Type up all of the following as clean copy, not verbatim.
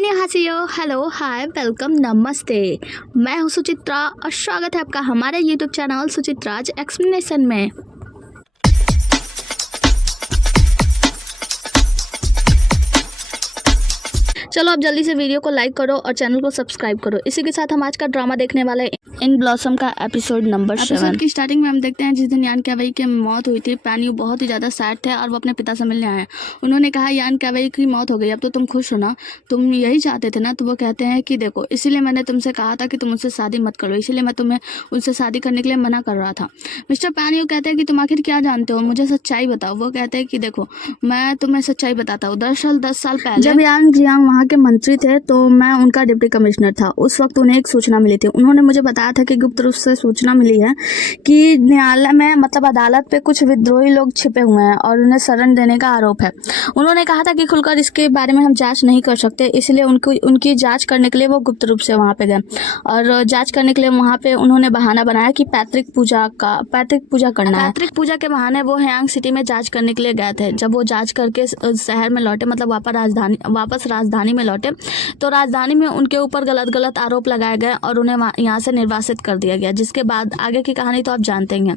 अन्यहासेयो, hello, हाय, welcome, नमस्ते। मैं हूं सुचित्रा और स्वागत है आपका हमारे यूट्यूब चैनल सुचित्राज एक्सप्लेनेशन में। चलो अब जल्दी से वीडियो को लाइक करो और चैनल को सब्सक्राइब करो। इसी के साथ हम आज का ड्रामा देखने वाले इन ब्लॉसम का एपिसोड नंबर 7। एपिसोड की स्टार्टिंग में हम देखते हैं जिस दिन यान कैवई की मौत हुई थी, पैन्यू बहुत ही ज़्यादा सैड थे और वो अपने पिता से मिलने आए। उन्होंने कहा यान कैवई की मौत हो गई, अब तो तुम खुश हो ना, तुम यही चाहते थे ना। तो वो कहते हैं कि देखो, इसीलिए मैंने तुमसे कहा था कि तुम मुझसे शादी मत करो, इसीलिए मैं तुम्हें उनसे शादी करने के लिए मना कर रहा था। मिस्टर पैन्यू कहते हैं कि तुम आखिर क्या जानते हो, मुझे सच्चाई बताओ। वो कहते हैं कि देखो, मैं तुम्हें सच्चाई बताता हूँ। दरअसल 10 साल पहले जब यांग जियांग वहाँ के मंत्री थे तो मैं उनका डिप्टी कमिश्नर था। उस वक्त उन्हें एक सूचना मिली थी। उन्होंने मुझे बताया था कि गुप्त रूप से सूचना मिली है कि न्यायालय में मतलब अदालत पे कुछ विद्रोही लोग छिपे हुए हैं और उन्हें शरण देने का आरोप है। उन्होंने कहा था कि खुलकर इसके बारे में हम जांच नहीं कर सकते, इसलिए उनकी जांच करने के लिए वो गुप्त रूप से वहाँ पे गए और जांच करने के लिए वहाँ पे उन्होंने बहाना बनाया कि पैतृक पूजा करना है। पैतृक पूजा के बहाने वो हैंग सिटी में जाँच करने के लिए गए थे। जब वो जाँच करके शहर में लौटे, मतलब वापस राजधानी में लौटे, तो राजधानी में उनके ऊपर गलत आरोप लगाए गए और उन्हें यहाँ से निर्वासित कर दिया गया। जिसके बाद आगे की कहानी तो आप जानते हैं।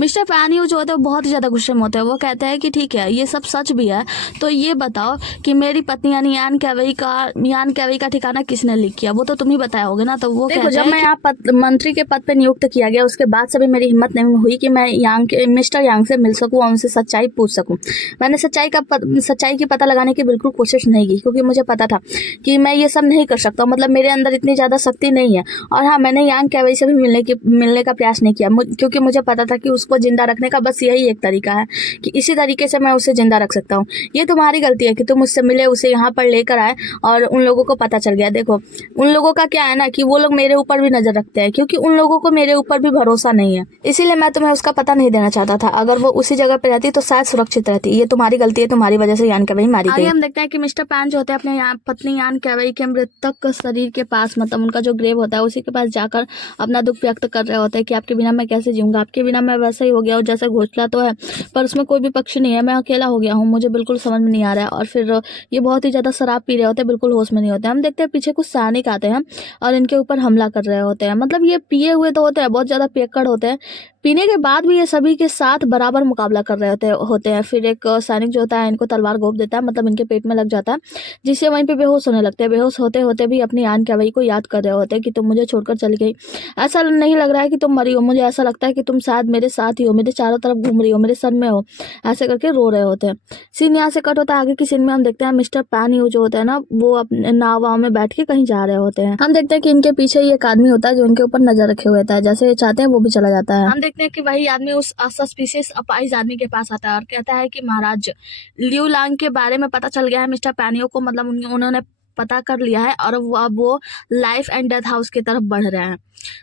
मिस्टर पैन्यू जो होते हैं बहुत ही ज़्यादा गुस्से में होते हैं। वो कहते हैं कि ठीक है, ये सब सच भी है, तो ये बताओ कि मेरी पत्नी यानी यान कैवई का ठिकाना किसने लीक किया, वो तो तुम ही बताया होगे ना। तो वो कहते जब मैं यहाँ मंत्री के पद पर नियुक्त किया गया, उसके बाद से भी मेरी हिम्मत नहीं हुई कि मैं मिस्टर यांग से मिल सकूँ और उनसे सच्चाई पूछ सकूँ। मैंने सच्चाई की पता लगाने की बिल्कुल कोशिश नहीं की, क्योंकि मुझे पता था कि मैं ये सब नहीं कर सकता, मतलब मेरे अंदर इतनी ज़्यादा शक्ति नहीं है। और हाँ, मैंने यांग कैवई से भी मिलने का प्रयास नहीं किया, क्योंकि मुझे पता था कि उसको जिंदा रखने का बस यही एक तरीका है कि इसी तरीके से मैं उसे जिंदा रख सकता हूँ। ये तुम्हारी गलती है कि तुम उससे मिले, उसे यहाँ पर लेकर आए और उन लोगों को पता चल गया। देखो, उन लोगों का क्या है ना कि वो लोग मेरे ऊपर भी नजर रखते हैं, क्योंकि उन लोगों को मेरे ऊपर भी भरोसा नहीं है। इसीलिए मैं तुम्हें उसका पता नहीं देना चाहता था। अगर वो उसी जगह पर रहती तो शायद सुरक्षित रहती। ये तुम्हारी गलती है, तुम्हारी वजह से यान कैवई मारी गई। हम देखते हैं कि मिस्टर पैन जो होते हैं अपने पत्नी यान कैवई के मृतक शरीर के पास, मतलब उनका जो ग्रेव होता है उसी के पास जाकर अपना दुख व्यक्त कर रहे होते हैं कि आपके बिना मैं कैसे जीऊंगा, आपके बिना मैं वैसा ही हो गया। और जैसे घोषणा तो है पर उसमें कोई भी पक्ष नहीं है, मैं अकेला हो गया हूँ, मुझे बिल्कुल समझ में नहीं आ रहा है। और फिर ये बहुत ही ज़्यादा शराब पी रहे होते हैं, बिल्कुल होश में नहीं होते। हम देखते हैं पीछे कुछ सैनिक आते हैं और इनके ऊपर हमला कर रहे होते हैं। मतलब ये पिए हुए तो होते हैं, बहुत ज़्यादा पियक्कड़ होते हैं, पीने के बाद भी ये सभी के साथ बराबर मुकाबला कर रहे होते हैं। फिर एक सैनिक जो होता है इनको तलवार घोंप देता है, मतलब इनके पेट में लग जाता है, जिससे वहीं पे बेहोश होने लगते हैं। बेहोश होते होते भी अपनी यान कैवई को याद कर रहे होते हैं कि तुम मुझे छोड़कर चली गई। ऐसा नहीं लग रहा है कि तुम मरी हो, मुझे ऐसा लगता है कि तुम शायद मेरे साथ ही हो, मेरे चारों तरफ घूम रही हो, मेरे सर में हो। ऐसे करके रो रहे होते हैं। सीन यहाँ से कट होता है। आगे की सीन में हम देखते हैं मिस्टर पैन्यू जो होता है ना, वो अपने नाव में बैठ के कहीं जा रहे होते हैं। हम देखते हैं कि इनके पीछे ही एक आदमी होता है जो इनके ऊपर नजर रखे हुए होता है, जैसे चाहते हैं वो भी चला जाता है। हम देखते हैं कि वही आदमी उस सस्पिशियस अपाहिज आदमी के पास आता है और कहता है कि महाराज, लियू लांग के बारे में पता चल गया है मिस्टर पैन्यू को, मतलब उन्होंने पता कर लिया है और अब वो लाइफ एंड डेथ हाउस की तरफ बढ़ रहे हैं।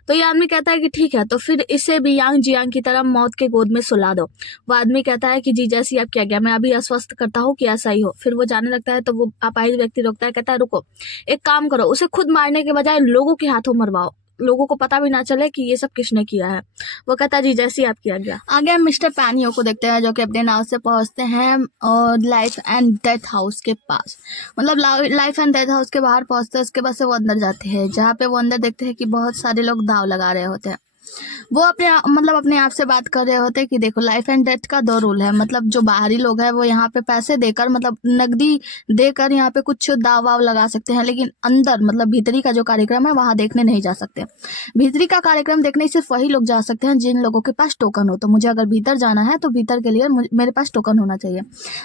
तो ये आदमी कहता है कि ठीक है, तो फिर इसे भी यांग जियांग की तरह मौत के गोद में सुला दो। वो आदमी कहता है कि जी जैसी आप क्या गया, मैं अभी आश्वस्त करता हूँ कि ऐसा ही हो। फिर वो जाने लगता है तो वो अपाहिज व्यक्ति रोकता है, कहता है रुको, एक काम करो, उसे खुद मारने के बजाय लोगों के हाथों मरवाओ, लोगों को पता भी ना चले कि ये सब किसने किया है। वो कहता है जी जैसी आप किया गया। आगे हम मिस्टर पैन्यू को देखते हैं जो कि अपने नाव से पहुंचते हैं और लाइफ एंड डेथ हाउस के पास, मतलब लाइफ एंड डेथ हाउस के बाहर पहुंचते हैं। उसके बाद से वो अंदर जाते हैं, जहाँ पे वो अंदर देखते हैं कि बहुत सारे लोग दाव लगा रहे होते हैं। वो अपने आप से बात कर रहे होते हैं कि देखो, लाइफ एंड डेथ का 2 रूल है। मतलब जो बाहरी लोग हैं वो यहाँ पे पैसे देकर, मतलब नकदी देकर यहाँ पे कुछ दाव वाव लगा सकते हैं, लेकिन अंदर मतलब भीतरी का जो कार्यक्रम है वहां देखने नहीं जा सकते। भीतरी का कार्यक्रम देखने सिर्फ वही लोग जा सकते हैं जिन लोगों के पास टोकन हो। तो मुझे अगर भीतर जाना है तो भीतर के लिए मेरे पास टोकन होना चाहिए।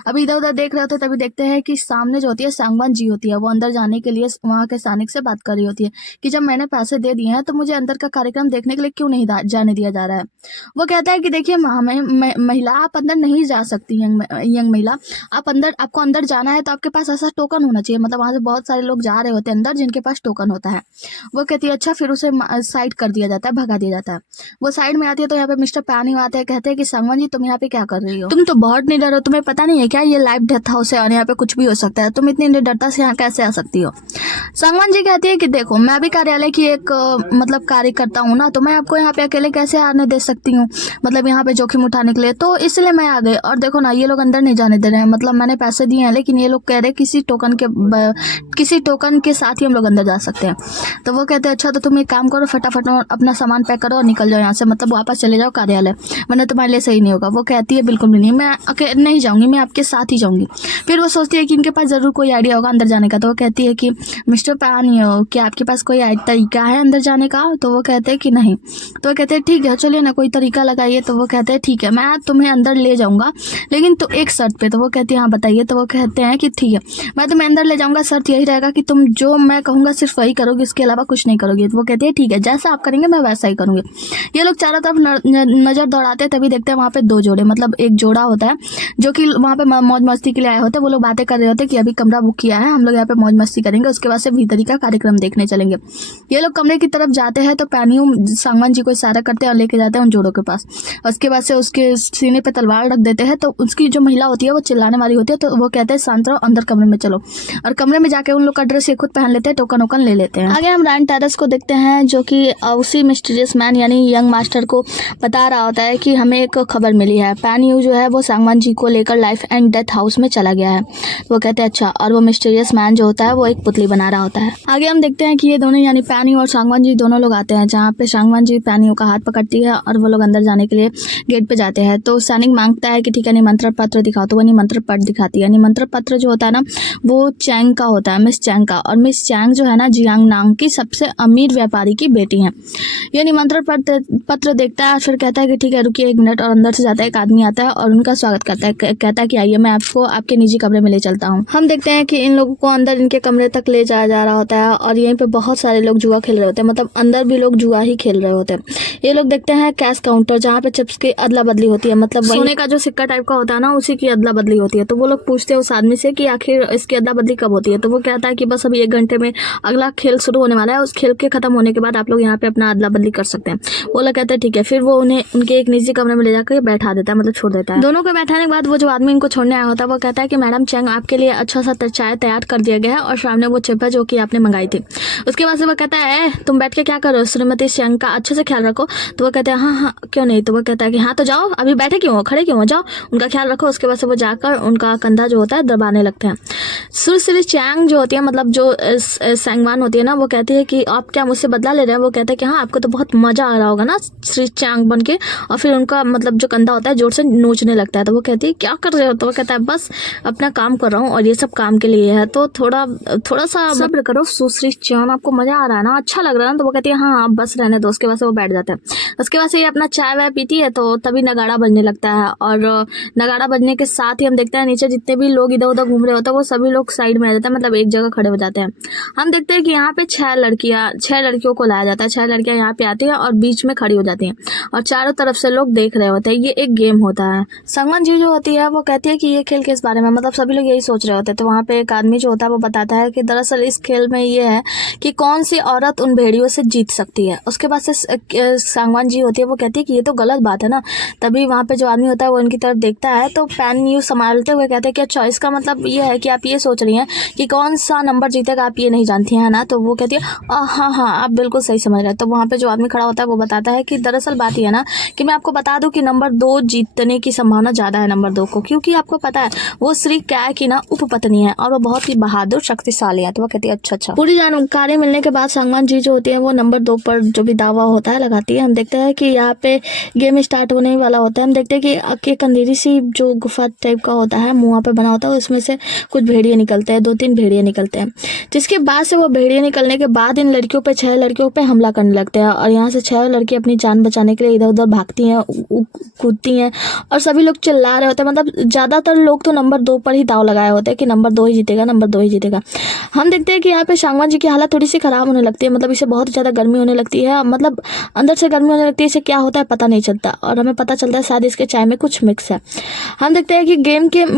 अभी इधर उधर देख रहे होते तभी देखते हैं कि सामने जो होती है सांगवान जी होती है, वो अंदर जाने के लिए वहां के सैनिक से बात कर रही होती है कि जब मैंने पैसे दे दिए हैं तो मुझे अंदर का कार्यक्रम देखने के लिए क्यों नहीं जाने दिया जा रहा है। वो कहता है कि देखिए महिला, आप अंदर नहीं जा सकती, यंग महिला, आपको अंदर जाना है तो आपके पास ऐसा टोकन होना चाहिए। मतलब वहां से बहुत सारे लोग जा रहे होते हैं अंदर जिनके पास टोकन होता है। वो कहती है अच्छा, फिर उसे साइड कर दिया जाता है, भगा दिया जाता है। वो साइड में आती है तो यहाँ पे मिस्टर पैन्यू आते हैं, कहते हैं कि सांगवान जी तुम यहाँ पे क्या कर रही हो, तुम तो बहुत निडर हो, तुम्हें पता नहीं है क्या ये लाइफ डेथ हाउस है और यहाँ पे कुछ भी हो सकता है, तुम इतनी निडरता से यहाँ कैसे आ सकती हो। सांगवान जी कहती है कि देखो, मैं भी कार्यालय की एक मतलब कार्य करता हूँ ना, तो मैं आपको यहाँ पे अकेले अकेले कैसे आने दे सकती हूँ, मतलब यहाँ पे जोखिम उठाने के लिए, तो इसलिए मैं आ गई। और देखो ना, ये लोग अंदर नहीं जाने दे रहे हैं, मतलब मैंने पैसे दिए हैं लेकिन ये लोग कह रहे हैं किसी टोकन के साथ ही हम लोग अंदर जा सकते हैं। तो वो कहते हैं अच्छा तो तुम एक काम करो, फटाफट अपना सामान पैक करो और निकल जाओ यहाँ से, मतलब वापस चले जाओ कार्यालय, वरना तुम्हारे लिए सही नहीं होगा। वो कहती है बिल्कुल भी नहीं, मैं नहीं जाऊँगी, मैं आपके साथ ही जाऊँगी। फिर वो सोचती है कि इनके पास ज़रूर कोई आइडिया होगा अंदर जाने का। तो वो कहती है कि मिस्टर पानियो, क्या आपके पास कोई तरीका है अंदर जाने का? तो वो कहते हैं कि नहीं। तो वो कहते हैं ठीक है चलिए ना, कोई तरीका लगाइए। तो वो कहते हैं ठीक है, मैं तुम्हें अंदर ले जाऊँगा लेकिन तो एक शर्त पे। तो वो कहती है हाँ बताइए। तो वो कहते हैं कि ठीक है, मैं तुम्हें अंदर ले जाऊँगा, शर्त यही रहेगा कि तुम जो मैं कहूँगा सिर्फ वही करोगी, इसके अलावा कुछ नहीं करोगी। तो वो कहती है ठीक है, जैसा आप करेंगे मैं वैसा ही करूँगी। ये लोग चारों तरफ नज़र दौड़ाते हैं, तभी देखते हैं वहाँ पे दो जोड़े, मतलब एक जोड़ा होता है जो कि वहाँ पे मौज मस्ती के लिए आए होते हैं। वो लोग बातें कर रहे होते हैं कि अभी कमरा बुक किया है, हम लोग यहाँ पे मौज मस्ती करेंगे, उसके बाद से भीतरी का कार्यक्रम देखने चलेंगे। ये लोग कमरे की तरफ जाते हैं तो पैनियू सांगवान जी को इशारा करते हैं और लेके जाते हैं उन जोड़ों के पास। उसके बाद से उसके सीने पे तलवार रख देते हैं। तो उसकी जो महिला होती है वो चिल्लाने वाली होती है, तो वो कहते हैं शांत रहो, अंदर कमरे में चलो। और कमरे में जाके उन लोग का ड्रेस ये खुद पहन लेते हैं, टोकन वोकन ले लेते हैं। आगे हम रैन टेरेस को देखते हैं, जो कि उसी मिस्टीरियस मैन यानी यंग मास्टर को बता रहा होता है कि हमें एक खबर मिली है, पैनियू जो है वो सांगवान जी को लेकर लाइफ एंड डेथ हाउस में चला गया है। वो कहते हैं अच्छा, और वो मिस्टीरियस मैन जो होता है वो एक पुतली बना रहा होता है। आगे हम देखते हैं कि ये दोनों यानी पैनियू और सांगवान जी दोनों लोग आते हैं, जहाँ पे सांगवान जी पैनियू का हाथ पकड़ती है और वो लोग अंदर जाने के लिए गेट पे जाते हैं। तो सैनिक मांगता है कि ठीक है निमंत्रण पत्र दिखाओ, तो वो निमंत्रण पत्र दिखाती है। निमंत्रण पत्र जो होता है ना वो चैंग का होता है, मिस चैंग का, और मिस चैंग जो है ना जियांग नांग की सबसे अमीर व्यापारी की बेटी है। ये निमंत्रण पत्र देखता है और फिर कहता है कि ठीक है रुकिए एक मिनट, और अंदर से जाता है, एक आदमी आता है और उनका स्वागत करता है, कहता है कि आइए मैं आपको आपके निजी कमरे में ले चलता हूँ। हम देखते हैं कि इन लोगों को अंदर इनके कमरे तक ले जाया जा रहा होता है और यहीं पे बहुत सारे लोग जुआ खेल रहे होते हैं, मतलब अंदर भी लोग जुआ ही खेल रहे होते हैं। ये लोग देखते हैं कैश काउंटर, जहाँ पे चिप्स की अदला बदली होती है, मतलब सोने का जो सिक्का टाइप का होता है ना उसी की अदला बदली होती है। तो वो लोग पूछते हैं उस आदमी से कि आखिर इसकी अदला बदली कब होती है। तो वो कहता है कि बस अभी 1 घंटे में अगला खेल शुरू होने वाला है, उस खेल के खत्म होने के बाद आप लोग यहाँ पे अपना अदला बदली कर सकते हैं। वो लोग कहते हैं ठीक है। फिर वो उन्हें उनके एक निजी कमरे में ले जाकर बैठा देता है, मतलब छोड़ देता है। दोनों को बैठाने के बाद वो जो आदमी इनको छोड़ने आया होता है वो कहता है कि मैडम चैंग आपके लिए अच्छा सा चाय तैयार कर दिया गया है और सामने वो चिप है जो कि आपने मंगाई थी। उसके बाद से वो कहता है तुम बैठ के क्या करो, श्रीमती चैंग का अच्छे से ख्याल रखो। तो वो कहते हैं हाँ हाँ क्यों नहीं। तो वो कहता है कि हाँ तो जाओ, अभी बैठे क्यों हो, खड़े क्यों हो, जाओ उनका ख्याल रखो। उसके बाद से वो जाकर उनका कंधा जो होता है दबाने लगते हैं। श्री चैंग जो होती है, मतलब जो सांगवान होती है ना, वो कहती है कि आप क्या मुझसे बदला ले रहे हैं। वो कहता है कि हाँ आपको तो बहुत मजा आ रहा होगा ना श्री चैंग बन के। और फिर उनका मतलब जो कंधा होता है जोर से नोचने लगता है। तो वो कहती है क्या कर रहे हो। तो वो कहता है बस अपना काम कर रहा हूँ और ये सब काम के लिए है, तो थोड़ा सा सब्र करो सुश्री चैंग, आपको मजा आ रहा है ना, अच्छा लग रहा है ना। तो वो कहती है हाँ बस रहने दो। उसके बाद से वो बैठ जाता है। उसके बाद से ये अपना चाय वाय पीती है, तो तभी नगाड़ा बजने लगता है और नगाड़ा बजने के साथ ही हम देखते हैं नीचे जितने भी लोग इधर उधर घूम रहे होते हैं वो सभी लोग साइड में आ जाते हैं, मतलब एक जगह खड़े हो जाते हैं। हम देखते हैं कि यहाँ पे 6 लड़कियों को लाया जाता है। 6 लड़कियां यहाँ पे आती हैं और बीच में खड़ी हो जाती हैं और चारों तरफ से लोग देख रहे होते हैं। ये एक गेम होता है। सांगवान जी जो होती है वो कहती है कि ये खेल किस बारे में, मतलब सभी लोग यही सोच रहे होते हैं। तो वहाँ पे एक आदमी जो होता है वो बताता है कि दरअसल इस खेल में ये है कि कौन सी औरत उन भेड़ियों से जीत सकती है। उसके बाद से सांगवान जी होती है वो कहती है कि ये तो गलत बात है ना। तभी वहाँ पे जो आदमी होता है वो इनकी तरफ देखता है, तो पैनियू संभालते हुए कहते हैं कि अच्छा इसका मतलब ये है कि आप ये सोच रही हैं कि कौन सा नंबर जीतेगा, आप ये नहीं जानती हैं ना। तो वो कहती है हाँ आप बिल्कुल सही समझ रहे हैं। तो वहाँ पे जो आदमी खड़ा होता है वो बताता है कि दरअसल बात ये है ना कि मैं आपको बता दूं कि नंबर 2 जीतने की संभावना ज़्यादा है नंबर 2 को, क्योंकि आपको पता है वो श्री कै की ना उपपत्नी है और वो बहुत ही बहादुर शक्तिशाली है। तो वो कहती है अच्छा। पूरी जानकारी मिलने के बाद सांगवान जी जो होती है वो नंबर 2 पर जो भी दावा होता है लगाती है। हम देखते हैं कि यहाँ पे गेम स्टार्ट होने वाला होता है। हम देखते हैं कि एक अंधेरी सी जो गुफा टाइप का होता है, मुँह पे बना होता है, उसमें से कुछ भेड़िए निकलते हैं, 2-3 भेड़िए निकलते हैं। जिसके बाद से वो भेड़िए निकलने के बाद इन लड़कियों पे 6 लड़कियों पे हमला करने लगते हैं और यहाँ से 6 लड़की अपनी जान बचाने के लिए इधर उधर भागती हैं, कूदती हैं और सभी लोग चिल्ला रहे होते हैं। मतलब ज़्यादातर लोग तो नंबर 2 पर ही दाव लगाए होते हैं कि नंबर 2 ही जीतेगा, नंबर 2 ही जीतेगा। हम देखते हैं कि यहाँ पे सांगवान जी की हालत थोड़ी सी खराब होने लगती है, मतलब इसे बहुत ज़्यादा गर्मी होने लगती है, मतलब अंदर से गर्मी होने लगती है। इसे क्या होता है पता नहीं चलता और हमें पता चलता है शायद इसके चाय में कुछ मिक्स है। हम देखते हैं कि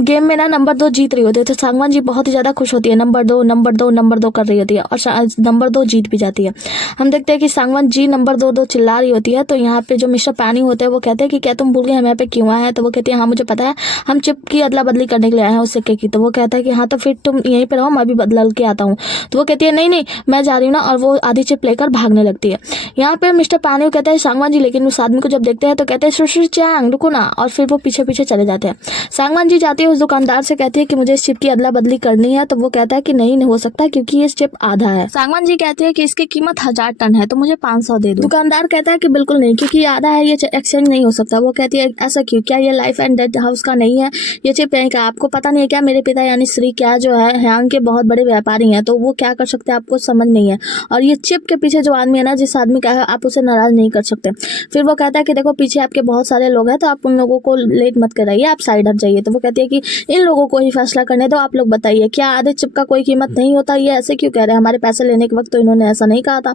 गेम में ना नंबर 2 जीत रही होती है, तो सांगवान जी बहुत ही ज़्यादा खुश होती है, नंबर 2 कर रही होती है और नंबर 2 जीत भी जाती है। हम देखते हैं कि सांगवान जी नंबर 2 चिल्ला रही होती है। तो यहाँ पे जो मिस्टर पानी होते हैं वो कहते हैं कि क्या तुम भूल गए हम यहाँ पे क्यों आए हैं। तो वो कहती है हाँ मुझे पता है, हम चिप की अदला बदली करने के लिए आए हैं उस सिक्के की। तो वो कहता है कि हाँ तो फिर तुम यहीं पे रहो, मैं भी बदल के आता हूँ। तो वो कहती है नहीं मैं जा रही हूँ ना, और वो आधी चिप लेकर भागने लगती है। यहाँ पे मिस्टर पानी कहते हैं सांगवान जी, लेकिन उस आदमी को जब देखते हैं तो कहते हैं सुश्री चैंग रुको ना, और फिर वो पीछे पीछे चले जाते हैं। सांगवान जी जाती है उस दुकानदार से, कहती है कि मुझे इस चिप की अदला बदली करनी है, तो वो कहता है कि नहीं हो सकता क्योंकि ये चिप आधा है। सांगवान जी कहते हैं कि इसकी कीमत 1000 टन है तो मुझे 500 दे दो। दुकानदार कहता है कि बिल्कुल नहीं, क्योंकि ये आधा है, ये एक्सचेंज नहीं हो सकता। वो कहती है ऐसा क्यों, क्या ये लाइफ एंड डेथ हाउस का नहीं है, ये चिप यहीं का, आपको पता नहीं है क्या, मेरे पिता यानी श्री क्या जो है हैंग के बहुत बड़े व्यापारी हैं, तो वो क्या कर सकते हैं आपको समझ नहीं है, और ये चिप के पीछे जो आदमी है ना, जिस आदमी का है, आप उसे नाराज नहीं कर सकते। फिर वो कहता है कि देखो पीछे आपके बहुत सारे लोग हैं, तो आप उन लोगों को लेट मत कराइए, आप साइड हट जाइए। तो वो कहती है कि इन लोगों को ही फैसला करने दो, आप लोग बताइए क्या आधे चिप का कोई कीमत नहीं होता, ये ऐसे क्यों कह रहे हैं, हमारे पैसे लेने के वक्त तो इन्होंने ऐसा नहीं कहा था।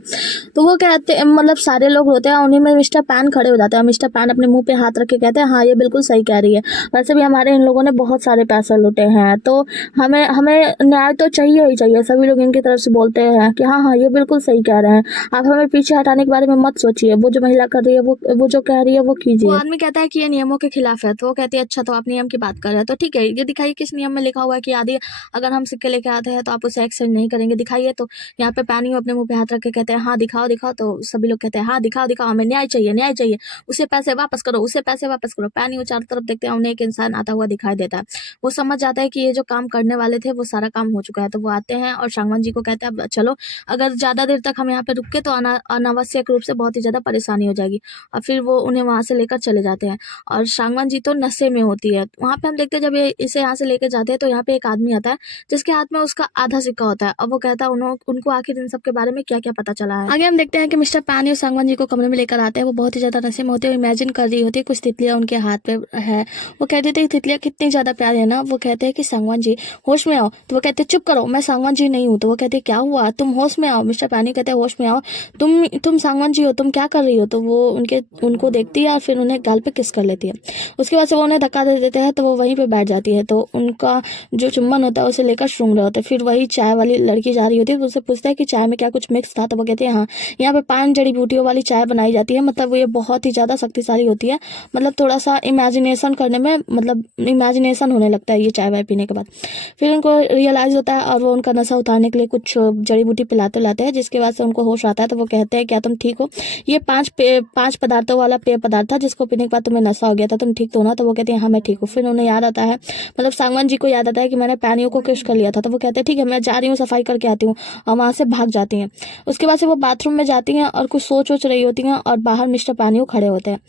तो वो कहते मतलब सारे लोग होते हैं, उन्हीं में मिस्टर पैन खड़े हो जाते हैं। मिस्टर पैन अपने मुंह पे हाथ रख के कहते हैं हाँ ये बिल्कुल सही कह रही है, वैसे भी हमारे इन लोगों ने बहुत सारे पैसे लूटे हैं, तो हमें हमें न्याय तो चाहिए ही चाहिए। सभी लोग इनकी तरफ से बोलते हैं कि हाँ ये बिल्कुल सही कह रहे हैं, आप हमें पीछे हटाने के बारे में मत सोचिए, वो जो महिला कर रही है वो जो कह रही है वो कीजिए। वो आदमी कहता है कि ये नियमों के खिलाफ है, तो वो कहती है अच्छा तो आप नियम की बात कर रहे हैं, तो ठीक है ये दिखाइए किस नियम में लिखा हुआ है कि आदि अगर हम सिक्के लेके आते हैं तो आप उसे एक्सचेंज नहीं करेंगे, दिखाइए। तो यहाँ पे पैनी अपने मुंह पे हाथ रख के कहते हैं हाँ दिखाओ दिखाओ, तो सभी लोग कहते हैं हाँ दिखाओ दिखाओ, हमें न्याय चाहिए न्याय चाहिए, उसे पैसे वापस करो उसे पैसे वापस करो। पैनी वो चारों तरफ देखते हैं, उन्हें एक इंसान आता हुआ दिखाई देता है, वो समझ जाता है कि ये जो काम करने वाले थे वो सारा काम हो चुका है, तो वो आते हैं और सांगवान जी को कहते हैं अब चलो, अगर ज़्यादा देर तक हम यहाँ पे रुके तो अनावश्यक रूप से बहुत ही ज़्यादा परेशानी हो जाएगी, और फिर वो उन्हें वहाँ से लेकर चले जाते हैं। और सांगवान जी तो नशे में होती है। वहाँ पे हम देखते हैं जब ये इसे यहाँ से लेकर जाते हैं तो यहाँ पे एक आदमी आता है जिसके हाथ में उसका आधा सिक्का होता है, और वो कहता है उनको आखिर इन सब के बारे में क्या क्या पता चला है। आगे हम देखते हैं कि मिस्टर पैनी और सांगवान जी को कमरे में लेकर आते हैं, वो बहुत ही ज़्यादा नशे में होते हैं, इमेजिन कर रही होती है कुछ तितलियाँ उनके हाथ पे है। वो कहते थे तितलियाँ कितनी ज़्यादा प्यारी है ना। वो कहते हैं कि सांगवान जी होश में आओ, तो वो कहते हैं चुप करो मैं सांगवान जी नहीं हूँ। तो वो कहते हैं क्या हुआ, तुम होश में आओ। मिस्टर पैनी कहते हैं होश में आओ, तुम सांगवान जी हो, तुम क्या कर रही हो। तो वो उनको देखती है और फिर उन्हें गाल पे किस कर लेती है। उसके बाद से वो उन्हें धक्का दे देते हैं, तो वो वहीं पे बैठ जाती है, तो उनका जो चुम्बन होता है उसे लेकर सूंघ रहे होते हैं। फिर वही चाय वाली लड़की जा रही होती है, उससे पूछता है कि चाय में क्या कुछ मिक्स था। तो वो कहते हैं हाँ यहाँ पे 5 जड़ी बूटियों वाली चाय बनाई जाती है, मतलब वो ये बहुत ही ज़्यादा शक्तिशाली होती है, मतलब थोड़ा सा इमेजिनेशन करने में मतलब इमेजिनेशन होने लगता है ये चाय वाय पीने के बाद। फिर उनको रियलाइज़ होता है और वो उनका नशा उतारने के लिए कुछ जड़ी बूटी पिलाते लाते हैं, जिसके बाद से उनको होश आता है। तो वो कहते हैं क्या तुम ठीक हो, ये 5 पदार्थों वाला पेय पदार्थ था जिसको पीने के बाद तुम्हें नशा हो गया था, तुम ठीक तो हो ना। तो वो कहते हैं हाँ मैं ठीक हूँ। फिर उन्हें याद आता है, मतलब सांगवान जी को याद आता है कि मैंने पैनियों को किस कर लिया था। तो वो कहते हैं ठीक है मैं जा रही हूँ सफाई करके आती हूँ, और वहाँ से भाग जाती हैं। उसके बाद से वो बाथरूम में जाती हैं और कुछ सोच रही होती हैं, और बाहर मिस्टर पैनियो खड़े होते हैं।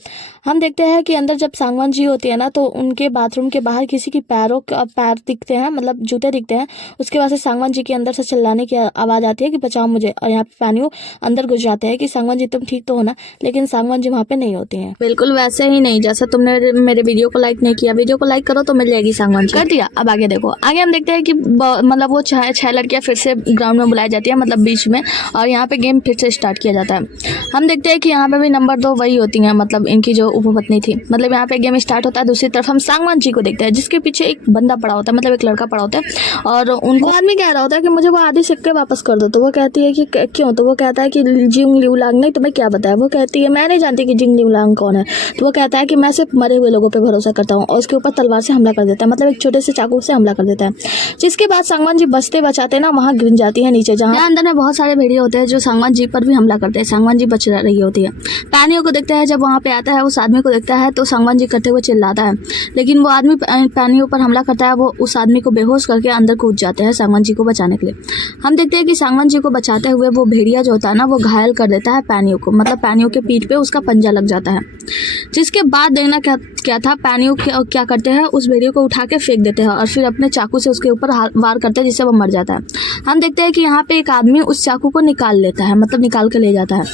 हम देखते हैं कि अंदर जब सांगवान जी होती है ना, तो उनके बाथरूम के बाहर किसी की पैर दिखते हैं, मतलब जूते दिखते हैं। उसके बाद से सांगवान जी के अंदर से चिल्लाने की आवाज़ आती है कि बचाओ मुझे, और यहाँ पे पैनियो अंदर घुस जाते हैं कि सांगवान जी तुम ठीक तो हो ना, लेकिन सांगवान जी वहाँ पे नहीं होती हैं। बिल्कुल वैसे ही नहीं जैसा तुमने मेरे वीडियो को लाइक नहीं किया, वीडियो को लाइक करो तो मिल जाएगी सांगवान जी। कर दिया। अब आगे देखो, आगे हम देखते हैं कि मतलब वो 6 लड़कियां फिर से ग्राउंड में बुलाई जाती है, मतलब बीच में, और यहाँ पे गेम फिर से स्टार्ट किया जाता है। हम देखते हैं कि यहाँ पे भी नंबर 2 वही होती हैं, मतलब इनकी जो उपपत्नी थी। मतलब यहाँ पे गेम स्टार्ट होता है। दूसरी तरफ हम सांगवान जी को देखते हैं जिसके पीछे एक बंदा पड़ा होता है, मतलब एक लड़का पड़ा होता है, और उनको आदमी कह रहा होता है कि मुझे वो आधे सिक्के वापस कर दो। तो वो कहती है कि क्यों। तो वो कहता है कि जिंग लिउलांग ने तुम्हें क्या बताया। वो कहती है मैं नहीं जानती कि जिंग लिउलांग कौन है। तो वो कहता है कि मैं सिर्फ मरे हुए लोगों पे भरोसा करता हूँ, और उसके ऊपर तलवार से हमला कर देता है, मतलब एक छोटे से चाकू से हमला कर देता है, जिसके बाद सांगवान जी बचते बचाते ना वहाँ गिर जाती है नीचे, जहाँ अंदर में बहुत सारे भेड़िए होते हैं जो सांगवान जी पर भी हमला करते हैं। सांगवान जी बच रही होती है। पैनियों को देखता है, जब वहाँ पे आता है उस आदमी को देखता है तो सांगवान जी करते हुए चिल्लाता है, लेकिन वो आदमी पैनियों पर हमला करता है, वो उस आदमी को बेहोश करके अंदर कूद जाते हैं सांगवान जी को बचाने के लिए। हम देखते हैं कि सांगवान जी को बचाते हुए वो भेड़िया जो होता है ना वो घायल कर देता है पैनियों को, मतलब पैनियों के पीठ पे उसका पंजा लग जाता है। जिसके बाद देखना क्या था, पैनियों क्या करते हैं उस भेड़ियों को उठा के फेंक देते हैं और फिर अपने चाकू से उसके ऊपर वार करते हैं जिससे वो मर जाता है। हम देखते हैं कि यहाँ पे एक आदमी उस चाकू को निकाल लेता है, मतलब निकाल के ले जाता है,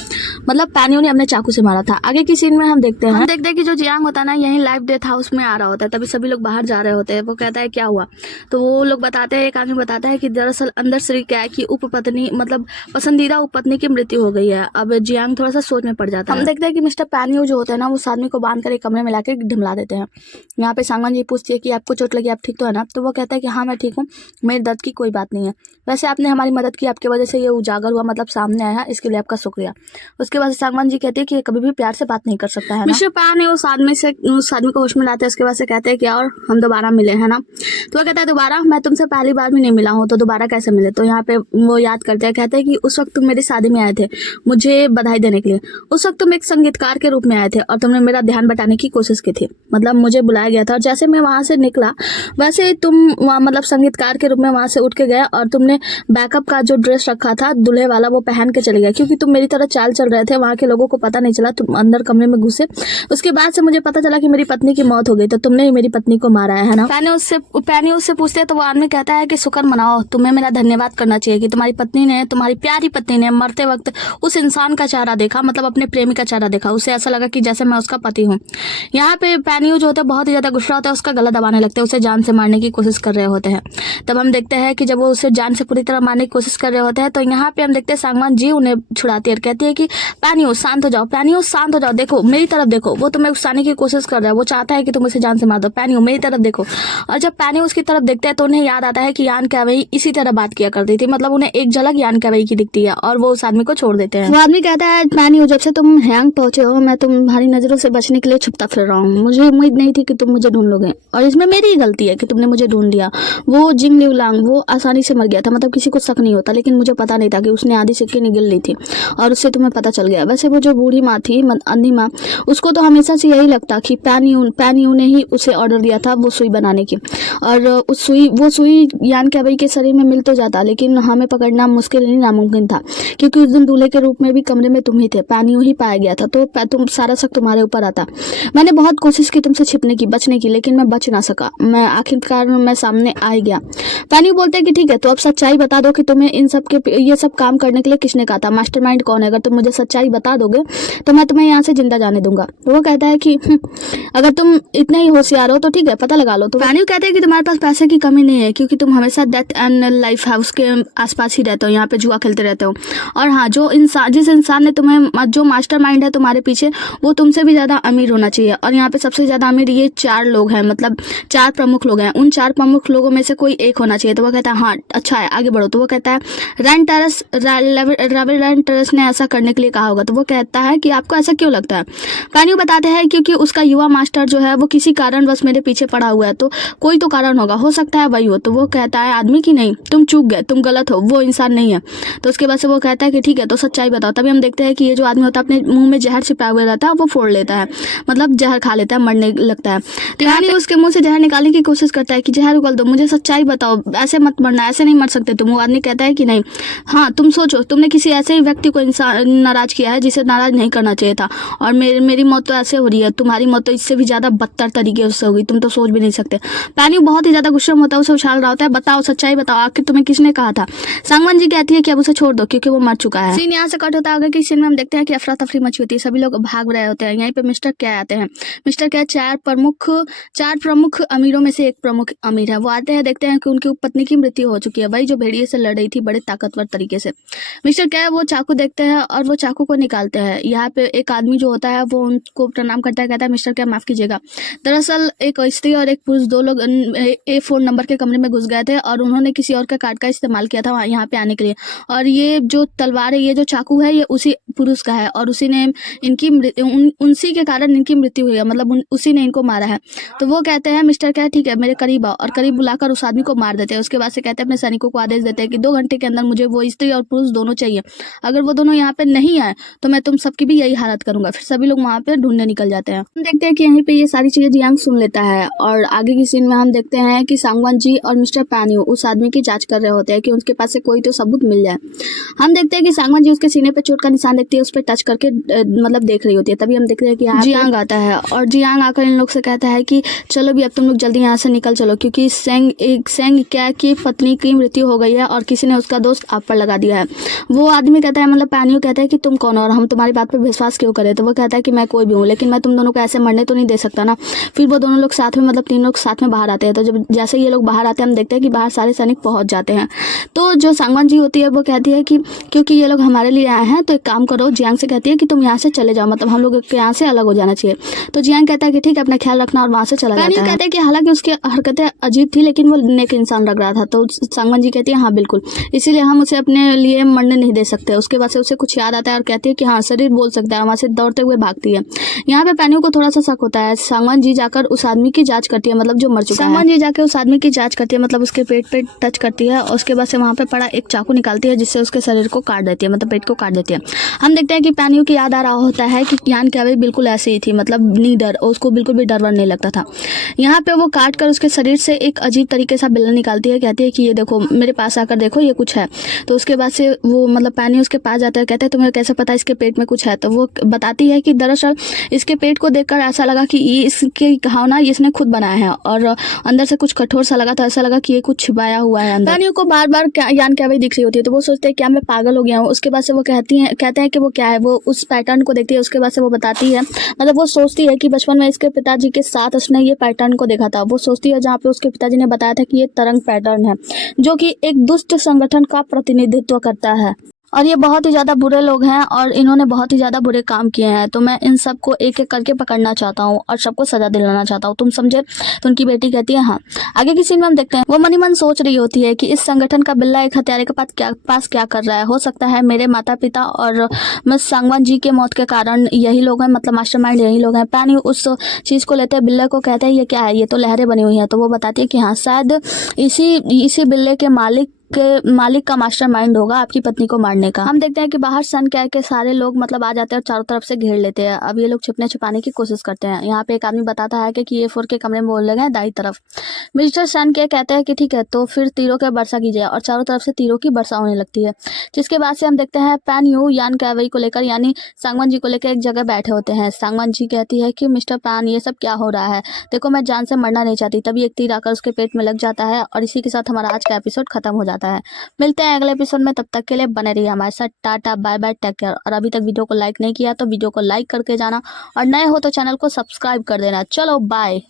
मतलब पैनियों ने अपने चाकू से मारा था। आगे की सीन में हम देखते हैं कि जो जियांग होता है ना यहीं लाइव डेथ हाउस में आ रहा होता है, तभी सभी लोग बाहर जा रहे होते हैं। वो कहता है क्या हुआ, तो वो लोग बताते हैं, एक आदमी बताता है कि दरअसल अंदर श्री क्या है कि उपपत्नी मतलब पसंदीदा उपपत्नी की मृत्यु हो गई है। अब जियांग थोड़ा सा सोच में पड़ जाता है। हम देखते हैं कि मिस्टर पैनियो जो होता है ना उस आदमी को बांध कर एक कमरे में लाकर ढिमला देते हैं। यहाँ पे सांगवान जी पूछती है कि आपको चोट लगी, आप ठीक तो है ना। तो वो कहता है कि हाँ मैं ठीक हूँ, मेरे दर्द की कोई बात नहीं है, वैसे आपने हमारी मदद की, आपकी वजह से ये उजागर हुआ, मतलब सामने आया, इसके लिए आपका शुक्रिया। उसके बाद सांगवान जी कहते हैं कि कभी भी प्यार से बात नहीं कर सकता है। मिस्टर पैनियो उस आदमी को होश में लाते हैं। उसके बाद से कहते हैं कि और हम दोबारा मिले है ना। तो वो कहता है दोबारा, मैं तुमसे पहली बार भी नहीं मिला हूँ, तो दोबारा कैसे मिले। तो यहाँ पे वो याद करते हैं, कहते हैं कि उस वक्त तुम मेरी शादी में आए थे मुझे बधाई देने के लिए, उस वक्त तुम एक संगीतकार के रूप में आए थे और तुमने मेरा ध्यान बटाने की कोशिश की थी। मतलब मुझे बुलाया गया था और जैसे मैं वहाँ से निकला वैसे ही तुम वहाँ मतलब संगीतकार के रूप में वहाँ से उठ के गए और तुमने बैकअप का जो ड्रेस रखा था दूल्हे वाला वो पहन के चले गए, क्योंकि तुम मेरी तरह चाल चल रहे थे। वहाँ के लोगों को पता नहीं चला, तुम अंदर कमरे में घुसे। उसके बाद से मुझे पता चला कि मेरी पत्नी की मौत हो गई, तो तुमने ही मेरी पत्नी को मारा है ना। पैनी उससे पूछते तो वो आदमी कहता है कि शुक्र मनाओ, तुम्हें मेरा धन्यवाद करना चाहिए कि तुम्हारी पत्नी ने, तुम्हारी प्यारी पत्नी ने मरते वक्त उस इंसान का चेहरा देखा, मतलब अपने प्रेमी का चेहरा देखा। उसे ऐसा लगा कि जैसे मैं उसका पति हूँ। यहाँ पे पैनी जो होता है बहुत ही ज्यादा गुस्सा होता है, उसका गला दबाने लगते हैं, उसे जान से मारने की कोशिश कर रहे होते हैं। तब हम देखते हैं कि जब वो उसे जान से पूरी तरह मारने की कोशिश कर रहे होते हैं तो यहाँ पे हम देखते हैं सांगवान जी उन्हें छुड़ाती है और कहती है कि पैनी शांत हो जाओ, पैनी शांत हो जाओ, देखो मेरी तरफ देखो, वो तुम्हें उकसाने की कोशिश कर रहा है, वो चाहता है कि तुम उसे जान से मार दो। पैनी मेरी तरफ देखो। और जब पैनी उसकी तरफ देखते हैं तो उन्हें याद आता है कि यान कैवई इसी तरह बात किया करती थी, मतलब उन्हें एक झलक यान कैवई की दिखती है और वो उस आदमी को छोड़ देते हैं। वो आदमी कहता है पैनी जब से तुम हैंग पहुंचे हो मैं तुम्हारी नजरों से बचने के लिए छुपता फिर रहा हूँ। मुझे उम्मीद नहीं थी कि तुम मुझे ढूंढ लोगे और इसमें मेरी ही गलती है कि तुमने मुझे ढूंढ लिया। वो जिंग लिउलांग वो आसानी से मर गया था, मतलब किसी को शक नहीं होता, लेकिन मुझे पता नहीं था कि उसने आधी सिक्के निगल ली थी और उससे तुम्हें पता चल गया। वैसे वो जो बूढ़ी माँ थी, अंधी माँ, उसको तो हमेशा से यही लगता कि पैनियू ने ही उसे ऑर्डर दिया था वो सुई बनाने की, और वो सुई यान कैवई के शरीर में मिल तो जाता लेकिन हमें पकड़ना मुश्किल नहीं नामुमकिन था, क्योंकि उस दिन दूल्हे के रूप में भी कमरे में तुम ही थे, पैनियू ही पाया गया था, तो तुम सारा शक तुम्हारे ऊपर आता। मैंने बहुत कोशिश की तुमसे छिपने की, बचने की, लेकिन मैं बच ना सका। मैं आखिरकार मैं सामने आ ही गया। पैनियू बोलते हैं कि ठीक है तो अब सच्चाई बता दो कि तुम्हें ये सब काम करने के लिए किसने कहा था, मास्टरमाइंड कौन है। अगर तुम मुझे सच्चाई बता दोगे तो मैं तुम्हें यहाँ से जिंदा जाने दूंगा। तो वो कहता है कि अगर तुम इतने ही होशियार हो तो ठीक है पता लगा लो। तो पैनियू कहते हैं कि तुम्हारे पास पैसे की कमी नहीं है, क्योंकि तुम हमेशा डेथ एंड लाइफ हाउस के आसपास ही रहते हो, यहाँ पे जुआ खेलते रहते हो। और हाँ, जिस इंसान ने तुम्हें, जो मास्टरमाइंड है तुम्हारे पीछे, वो तुमसे भी ज्यादा अमीर होना चाहिए। और यहाँ पे सबसे ज्यादा अमीर ये 4 लोग हैं, मतलब 4 प्रमुख लोग हैं। उन 4 प्रमुख लोगों में से कोई एक होना चाहिए। तो वो कहता है हाँ अच्छा है आगे बढ़ो। तो वो कहता है रैन टेरेस ने ऐसा करने के लिए कहा होगा। तो वो कहता है कि आपको ऐसा क्यों लगता है। पैनियू बताते हैं क्योंकि उसका युवा मास्टर जो है वो किसी कारण बस मेरे पीछे पड़ा हुआ है, तो कोई तो कारण होगा, हो सकता है वही हो। तो वो कहता है आदमी की नहीं, तुम चूक गए, तुम गलत हो, वो इंसान नहीं है। तो उसके बाद से वो कहता है कि ठीक है तो सच्चाई बताओ। तभी हम देखते हैं कि ये जो आदमी होता है अपने मुंह में जहर छिपाया हुआ रहता है, वो फोड़ लेता है, मतलब जहर खा लेता है, मरने लगता है। तो यानी उसके मुंह से जहर निकालने की कोशिश करता है कि जहर उगल दो, मुझे सच्चाई बताओ, ऐसे मत मरना, ऐसे नहीं मर सकते तुम। वो आदमी कहता है कि नहीं, हाँ तुम सोचो, तुमने किसी ऐसे ही व्यक्ति को नाराज किया है जिसे नाराज नहीं करना चाहिए था, और मेरी मौत तो ऐसे हो रही है, तुम्हारी मौत तो इससे भी ज्यादा बदतर तरीके से होगी, तुम तो सोच भी नहीं सकते। पैनियू बहुत ही ज्यादा गुस्सा होता है, उसे उछाल रहा होता है, बताओ सच्चाई बताओ, आखिर तुम्हें किसने कहा था। सांगवान जी कहती है कि अब उसे छोड़ दो क्योंकि वो मर चुका है। सीन यहाँ से कट होता है आगे की सीन में हम देखते हैं कि अफरा तफरी मची होती है, सभी लोग भाग रहे होते हैं। यहीं पे मिस्टर कै आते हैं। मिस्टर कै 4 प्रमुख अमीरों में से एक प्रमुख अमीर है। वो आते हैं, देखते हैं कि उनकी पत्नी की मृत्यु हो चुकी है, वही जो भेड़िए से लड़ रही थी बड़े ताकतवर तरीके से। मिस्टर कै वो चाकू देखते हैं और वो चाकू को निकालते हैं। यहाँ पे एक आदमी जो होता है वो उनको प्रणाम करता है, कहता है मिस्टर कै माफ कीजिएगा, दरअसल एक स्त्री और एक पुरुष 2 लोग A4 नंबर के कमरे में घुस गए थे और उन्होंने किसी और का कार्ड का इस्तेमाल किया था यहाँ पे आने के लिए, और ये जो तलवार है, ये जो चाकू है, ये उसी पुरुष का है और उसी ने उसी के कारण इनकी मृत्यु हुई है, मतलब उसी ने इनको मारा है। तो वो कहते हैं मिस्टर कै ठीक है मेरे करीब आओ, और करीब बुलाकर उस आदमी को मार देते हैं। उसके बाद से कहते हैं अपने सैनिकों को आदेश देते हैं कि 2 घंटे के अंदर मुझे वो स्त्री और पुरुष दोनों चाहिए, अगर वो दोनों यहाँ पे नहीं आए तो मैं तुम सबकी भी यही हालत करूंगा। फिर सभी लोग वहाँ पे ढूंढने निकल जाते हैं। हम देखते हैं कि यहीं पे ये सारी चीजें जियांग सुन लेता है, और आगे की सीन में हम देखते हैं कि सांगवान जी और मिस्टर पैनियू उस आदमी की जांच कर रहे होते हैं कि उनके पास से कोई तो सबूत मिल जाए। हम देखते हैं कि सांगवान जी उसके सीने पे चोट का निशान देखती है, उस पर टच करके मतलब देख रही होती है। तभी हम देखते हैं कि यहाँ जियांग आता है और जियांग आकर इन लोग से कहता है कि चलो भी अब तुम लोग जल्दी यहाँ से निकल चलो, क्योंकि सेंग क्या की पत्नी की मृत्यु हो गई है और किसी ने उसका दोस्त आप पर लगा दिया है। वो आदमी कहता है, मतलब पैनियू कहता है कि तुम कौन हो और हम तुम्हारी बात पर विश्वास क्यों करें। तो वो कहता है कि मैं कोई भी हूँ, लेकिन मैं तुम दोनों को ऐसे मरने तो नहीं दे सकता ना। फिर वो दोनों लोग साथ में, मतलब 3 लोग साथ में बाहर आते हैं। तो जब जैसे ये लोग बाहर आते हैं हम देखते हैं कि बाहर सारे सैनिक पहुंच जाते हैं। तो जो सांगवान जी होती है वो कहती है कि क्योंकि ये लोग हमारे लिए आए हैं तो एक काम करो, जियांग से कहती है कि तुम यहाँ से चले जाओ, मतलब हम लोग के यहाँ से अलग हो जाना चाहिए। तो जियांग कहता है कि ठीक है अपना ख्याल रखना, और वहाँ से चला जाता है। कहते हैं कि हालांकि उसकी हरकतें अजीब थी लेकिन वो नेक इंसान लग रहा था। तो सांगवान जी कहती है हाँ बिल्कुल, इसीलिए हम उसे अपने लिए मरने नहीं दे सकते। उसके बाद से उसे कुछ याद आता है और कहती है कि हाँ शरीर बोल सकता है, वहाँ से दौड़ते हुए भागती है। यहाँ पे पैन्यू को थोड़ा सा शक होता है। सांगवान जी जाकर उस आदमी की जांच करती है, मतलब जो मर चुका है। सांगवान जी जाकर उस आदमी की जांच करती है, मतलब उसके पेट पे टच करती है और उसके बाद से वहाँ पे पड़ा एक चाकू निकालती है जिससे उसके शरीर को काट देती है, मतलब पेट को काट देती है। हम देखते हैं कि पैन्यू की याद आ रहा होता है कि यान कैवे बिल्कुल ऐसे ही थी, मतलब नीडर, उसको बिल्कुल भी डर वर नहीं लगता था। यहाँ पे वो काट कर उसके शरीर से एक अजीब तरीके से बिल्ला निकालती है, कहती है कि ये देखो, मेरे पास आकर देखो, ये कुछ है। तो उसके बाद से वो मतलब पैन्यू उसके पास जाता है, कहता है तुम्हें कैसे पता इसके पेट में कुछ है? तो वो बताती है कि दरअसल इसके पेट को देखकर ऐसा लगा कि ये इसके घावना इसने खुद बनाया है और अंदर से कुछ कठोर सा लगा, तो ऐसा लगा कि ये कुछ छिपाया हुआ है अंदर। पैन्यू को बार बार यान कैवे दिख रही होती है, तो वो सोचते हैं क्या मैं पागल हो गया हूँ। उसके बाद से वो कहते हैं कि वो क्या है, वो उस पैटर्न को देखती है। उसके बाद से वो बताती है, मतलब वो सोचती है कि बचपन में इसके पिताजी के साथ उसने ये पैटर्न को देखा था। वो सोचती है जहाँ पे उसके पिताजी ने बताया था कि ये तरंग पैटर्न है, जो कि एक दुष्ट संगठन का प्रतिनिधित्व करता है और ये बहुत ही ज़्यादा बुरे लोग हैं और इन्होंने बहुत ही ज़्यादा बुरे काम किए हैं। तो मैं इन सबको एक एक करके पकड़ना चाहता हूँ और सबको सजा दिलाना चाहता हूँ, तुम समझे? तो उनकी बेटी कहती है हाँ। आगे की सीन में हम देखते हैं, वो मनी मन सोच रही होती है कि इस संगठन का बिल्ला एक हत्यारे के पास क्या कर रहा है। हो सकता है मेरे माता पिता और मिस सांगवान जी के मौत के कारण यही लोग हैं, मतलब मास्टरमाइंड यही लोग हैं। पैन्यू उस चीज़ को लेते हैं, बिल्ले को कहते हैं ये क्या है, ये तो लहरें बनी हुई हैं। तो वो बताती है कि हाँ शायद इसी बिल्ले के मालिक का मास्टरमाइंड होगा आपकी पत्नी को मारने का। हम देखते हैं कि बाहर सन कह के सारे लोग मतलब आ जाते हैं और चारों तरफ से घेर लेते हैं। अब ये लोग छुपाने की कोशिश करते हैं। यहाँ पे एक आदमी बताता है कि ये 4 के कमरे में बोल गए दाई तरफ। मिस्टर सन के कहते हैं कि ठीक है, तो फिर तीरों की वर्षा कीजिए और चारों तरफ से तीरों की वर्षा होने लगती है। जिसके बाद से हम देखते हैं पैन्यू यान कैवे को लेकर, यानी सांगवान जी को लेकर एक जगह बैठे होते हैं। सांगवान जी कहती है कि मिस्टर पैन, ये सब क्या हो रहा है? देखो मैं जान से मरना नहीं चाहती। तभी एक तीर आकर उसके पेट में लग जाता है और इसी के साथ हमारा आज का एपिसोड खत्म हो जाता है। मिलते हैं अगले एपिसोड में, तब तक के लिए बने रहिए हमारे साथ। Tata bye bye, take care. और अभी तक वीडियो को लाइक नहीं किया तो वीडियो को लाइक करके जाना और नए हो तो चैनल को सब्सक्राइब कर देना। चलो बाय।